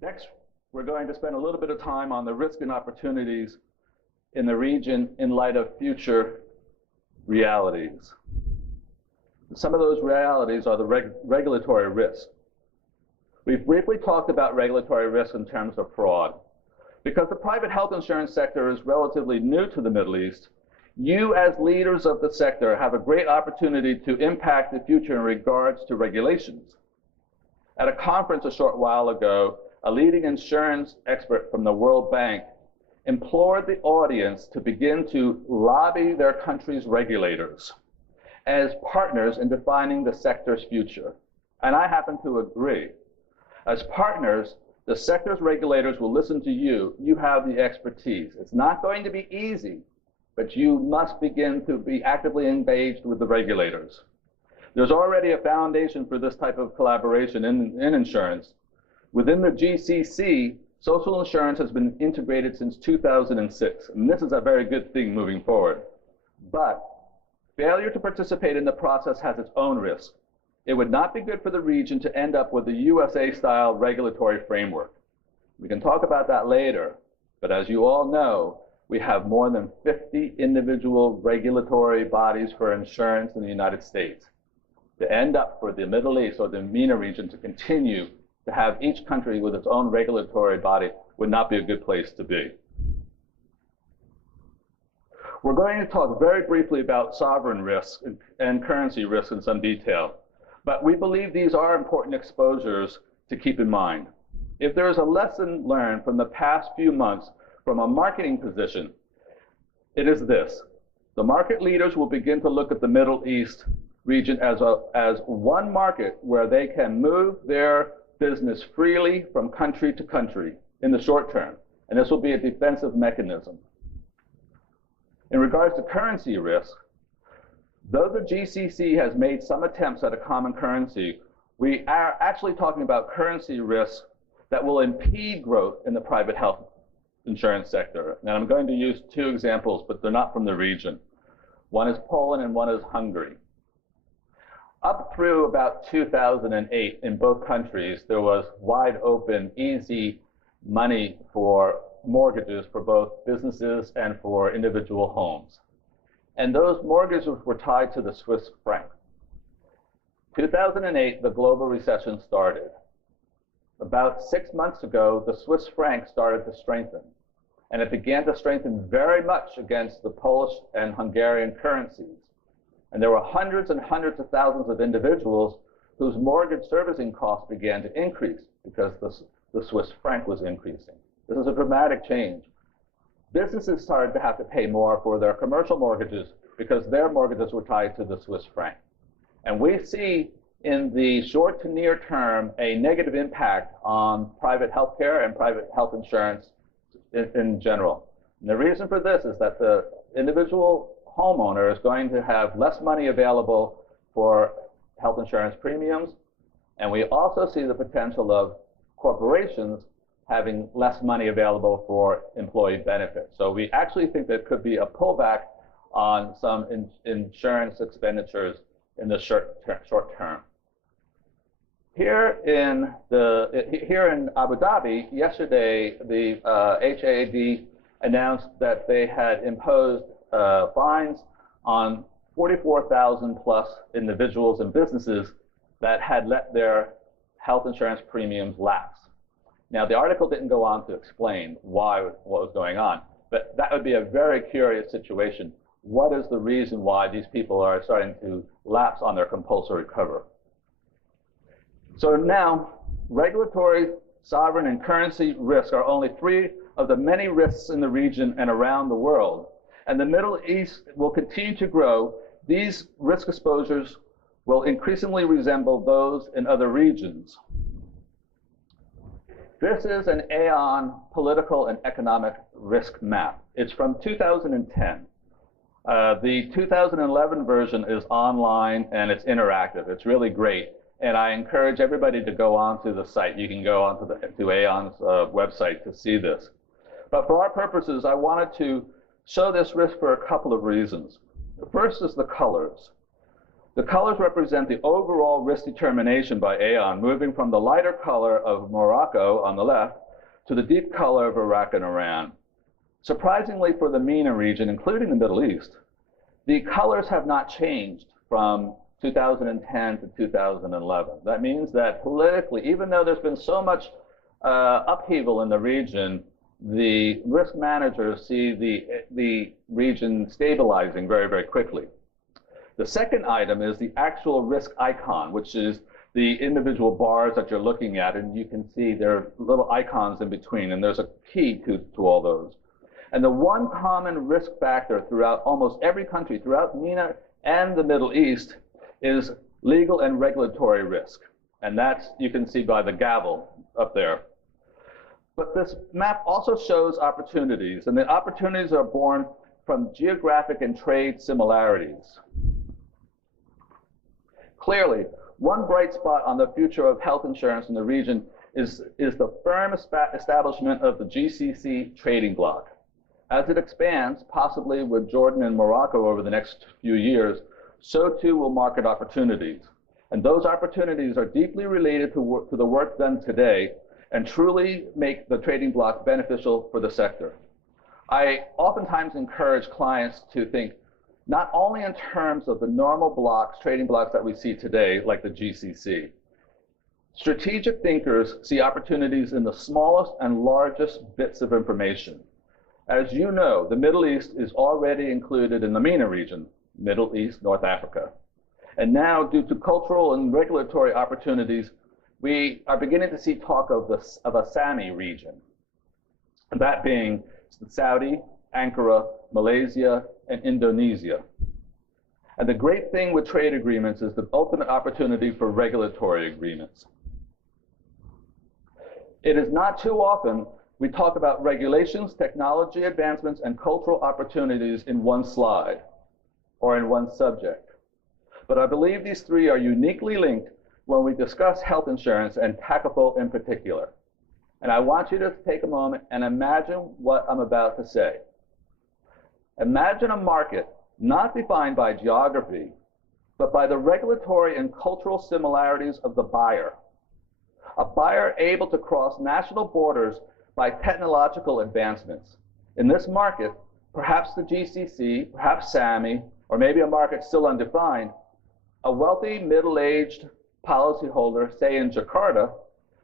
Next, we're going to spend a little bit of time on the risk and opportunities in the region in light of future realities. Some of those realities are the regulatory risk. We've briefly talked about regulatory risk in terms of fraud. Because the private health insurance sector is relatively new to the Middle East, you as leaders of the sector have a great opportunity to impact the future in regards to regulations. At a conference a short while ago, a leading insurance expert from the World Bank implored the audience to begin to lobby their country's regulators as partners in defining the sector's future. And I happen to agree. As partners, the sector's regulators will listen to you. You have the expertise. It's not going to be easy, but you must begin to be actively engaged with the regulators. There's already a foundation for this type of collaboration in insurance. Within the GCC, social insurance has been integrated since 2006, and this is a very good thing moving forward. But failure to participate in the process has its own risk. It would not be good for the region to end up with a USA-style regulatory framework. We can talk about that later, but as you all know, we have more than 50 individual regulatory bodies for insurance in the United States. To end up for the Middle East or the MENA region to continue to have each country with its own regulatory body would not be a good place to be. We're going to talk very briefly about sovereign risk and currency risk in some detail, but we believe these are important exposures to keep in mind. If there is a lesson learned from the past few months from a marketing position, it is this. The market leaders will begin to look at the Middle East region as one market where they can move their business freely from country to country in the short term, and this will be a defensive mechanism. In regards to currency risk, though the GCC has made some attempts at a common currency, we are actually talking about currency risk that will impede growth in the private health insurance sector. And I'm going to use two examples, but they're not from the region. One is Poland and one is Hungary. Up through about 2008, in both countries, there was wide open, easy money for mortgages for both businesses and for individual homes. And those mortgages were tied to the Swiss franc. 2008, the global recession started. About 6 months ago, the Swiss franc started to strengthen. And it began to strengthen very much against the Polish and Hungarian currencies. And there were hundreds and hundreds of thousands of individuals whose mortgage servicing costs began to increase because the Swiss franc was increasing. This is a dramatic change. Businesses started to have to pay more for their commercial mortgages because their mortgages were tied to the Swiss franc. And we see in the short to near term a negative impact on private health care and private health insurance in general. And the reason for this is that the individual homeowner is going to have less money available for health insurance premiums, and we also see the potential of corporations having less money available for employee benefits. So we actually think there could be a pullback on some insurance expenditures in the short term. Here in Abu Dhabi, yesterday, the HAAD announced that they had imposed fines on 44,000 plus individuals and businesses that had let their health insurance premiums lapse. Now, the article didn't go on to explain what was going on, but that would be a very curious situation. What is the reason why these people are starting to lapse on their compulsory cover? So now, regulatory, sovereign, and currency risks are only three of the many risks in the region and around the world. And the Middle East will continue to grow. These risk exposures will increasingly resemble those in other regions. This is an Aon political and economic risk map. It's from 2010. The 2011 version is online and it's interactive. It's really great. And I encourage everybody to go onto the site. You can go onto to Aon's website to see this. But for our purposes, I wanted to show this risk for a couple of reasons. The first is the colors. The colors represent the overall risk determination by Aon, moving from the lighter color of Morocco on the left to the deep color of Iraq and Iran. Surprisingly for the MENA region, including the Middle East, the colors have not changed from 2010 to 2011. That means that politically, even though there's been so much upheaval in the region, the risk managers see the region stabilizing very, very quickly. The second item is the actual risk icon, which is the individual bars that you're looking at, and you can see there are little icons in between, and there's a key to all those. And the one common risk factor throughout almost every country, throughout MENA and the Middle East, is legal and regulatory risk. And that's, you can see by the gavel up there. But this map also shows opportunities, and the opportunities are born from geographic and trade similarities. Clearly, one bright spot on the future of health insurance in the region is the firm establishment of the GCC trading bloc. As it expands, possibly with Jordan and Morocco over the next few years, so too will market opportunities. And those opportunities are deeply related to the work done today and truly make the trading bloc beneficial for the sector. I oftentimes encourage clients to think not only in terms of the normal blocks, trading blocks that we see today, like the GCC. Strategic thinkers see opportunities in the smallest and largest bits of information. As you know, the Middle East is already included in the MENA region, Middle East, North Africa. And now, due to cultural and regulatory opportunities, we are beginning to see talk of a SAMI region, that being Saudi, Ankara, Malaysia, and Indonesia. And the great thing with trade agreements is the ultimate opportunity for regulatory agreements. It is not too often we talk about regulations, technology advancements, and cultural opportunities in one slide or in one subject. But I believe these three are uniquely linked when we discuss health insurance and TACAFul in particular. And I want you to take a moment and imagine what I'm about to say. Imagine a market not defined by geography, but by the regulatory and cultural similarities of the buyer. A buyer able to cross national borders by technological advancements. In this market, perhaps the GCC, perhaps SAMI, or maybe a market still undefined, a wealthy middle-aged policyholder, say in Jakarta,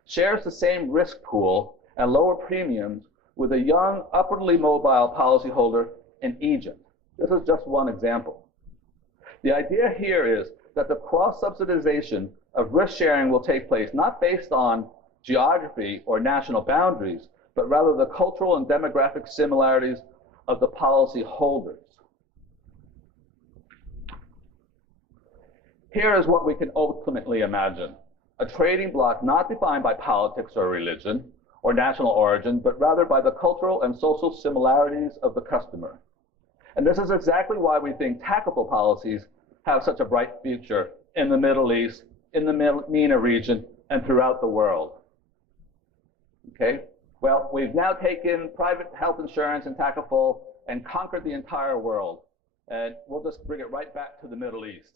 shares the same risk pool and lower premiums with a young, upwardly mobile policyholder in Egypt. This is just one example. The idea here is that the cross-subsidization of risk sharing will take place not based on geography or national boundaries, but rather the cultural and demographic similarities of the policy holders. Here is what we can ultimately imagine. A trading bloc not defined by politics or religion or national origin, but rather by the cultural and social similarities of the customer. And this is exactly why we think TACAFul policies have such a bright future in the Middle East, in the MENA region, and throughout the world. Okay? Well, we've now taken private health insurance and TACAFul and conquered the entire world. And we'll just bring it right back to the Middle East.